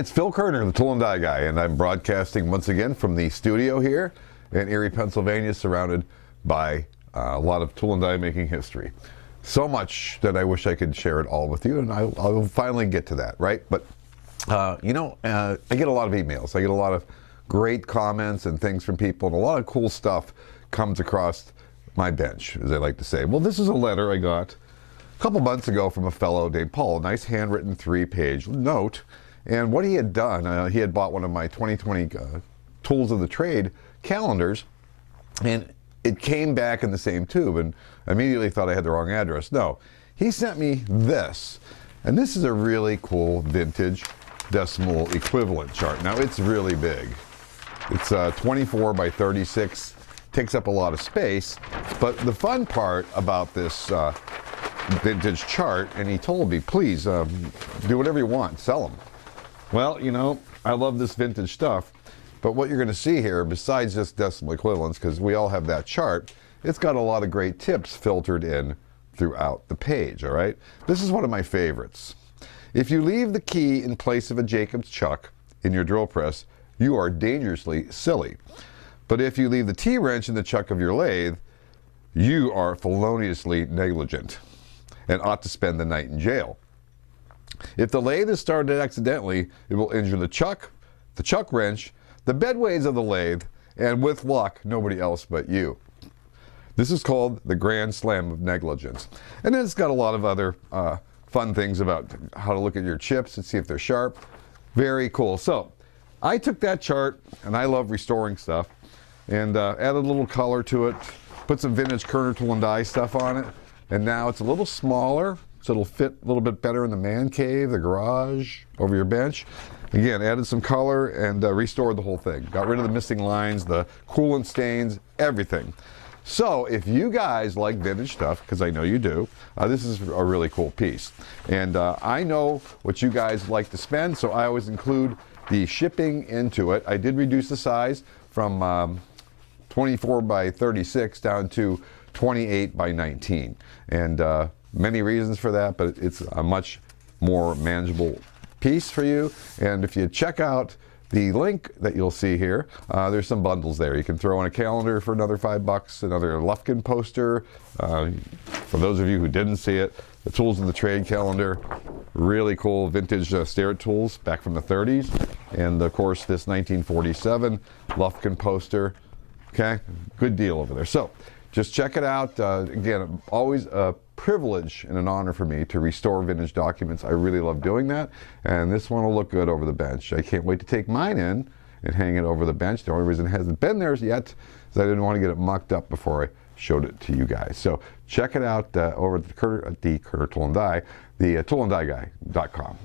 it's Phil Kerner, the Tool and Die Guy, and I'm broadcasting once again from the studio here in Erie, Pennsylvania, surrounded by a lot of tool and die making history. So much that I wish I could share it all with you, and I'll finally get to that, right? But, I get a lot of emails. I get a lot of great comments and things from people, and a lot of cool stuff comes across my bench, as I like to say. Well, this is a letter I got a couple months ago from a fellow named Paul, a nice handwritten 3-page note. And what he had done, he had bought one of my 2020 Tools of the Trade calendars, and it came back in the same tube, and I immediately thought I had the wrong address. No, he sent me this, and this is a really cool vintage decimal equivalent chart. Now, it's really big. It's 24 by 36, takes up a lot of space, but the fun part about this vintage chart, and he told me, please, do whatever you want, sell them. Well, I love this vintage stuff, but what you're going to see here, besides just decimal equivalents, because we all have that chart, it's got a lot of great tips filtered in throughout the page, all right? This is one of my favorites. If you leave the key in place of a Jacob's chuck in your drill press, you are dangerously silly. But if you leave the T-wrench in the chuck of your lathe, you are feloniously negligent and ought to spend the night in jail. If the lathe is started accidentally, it will injure the chuck wrench, the bedways of the lathe, and with luck, nobody else but you. This is called the Grand Slam of Negligence. And then it's got a lot of other fun things about how to look at your chips and see if they're sharp. Very cool. So I took that chart, and I love restoring stuff, and added a little color to it, put some vintage Kerner Tool and Die stuff on it, and now it's a little smaller, so it'll fit a little bit better in the man cave, the garage, over your bench. Again, added some color and restored the whole thing. Got rid of the missing lines, the coolant stains, everything. So if you guys like vintage stuff, because I know you do, this is a really cool piece. And I know what you guys like to spend, so I always include the shipping into it. I did reduce the size from 24 by 36 down to 28 by 19. And many reasons for that, but it's a much more manageable piece for you. And if you check out the link that you'll see here, there's some bundles there. You can throw in a calendar for another $5, another Lufkin poster. For those of you who didn't see it, the Tools of the Trade calendar, really cool vintage Starrett tools back from the 30s. And of course, this 1947 Lufkin poster. Okay, good deal over there. So just check it out. Again, always a privilege and an honor for me to restore vintage documents. I really love doing that, and this one will look good over the bench. I can't wait to take mine in and hang it over the bench. The only reason it hasn't been there yet is I didn't want to get it mucked up before I showed it to you guys. So check it out over at the Kerner Tool and Die, the toolandieguy.com.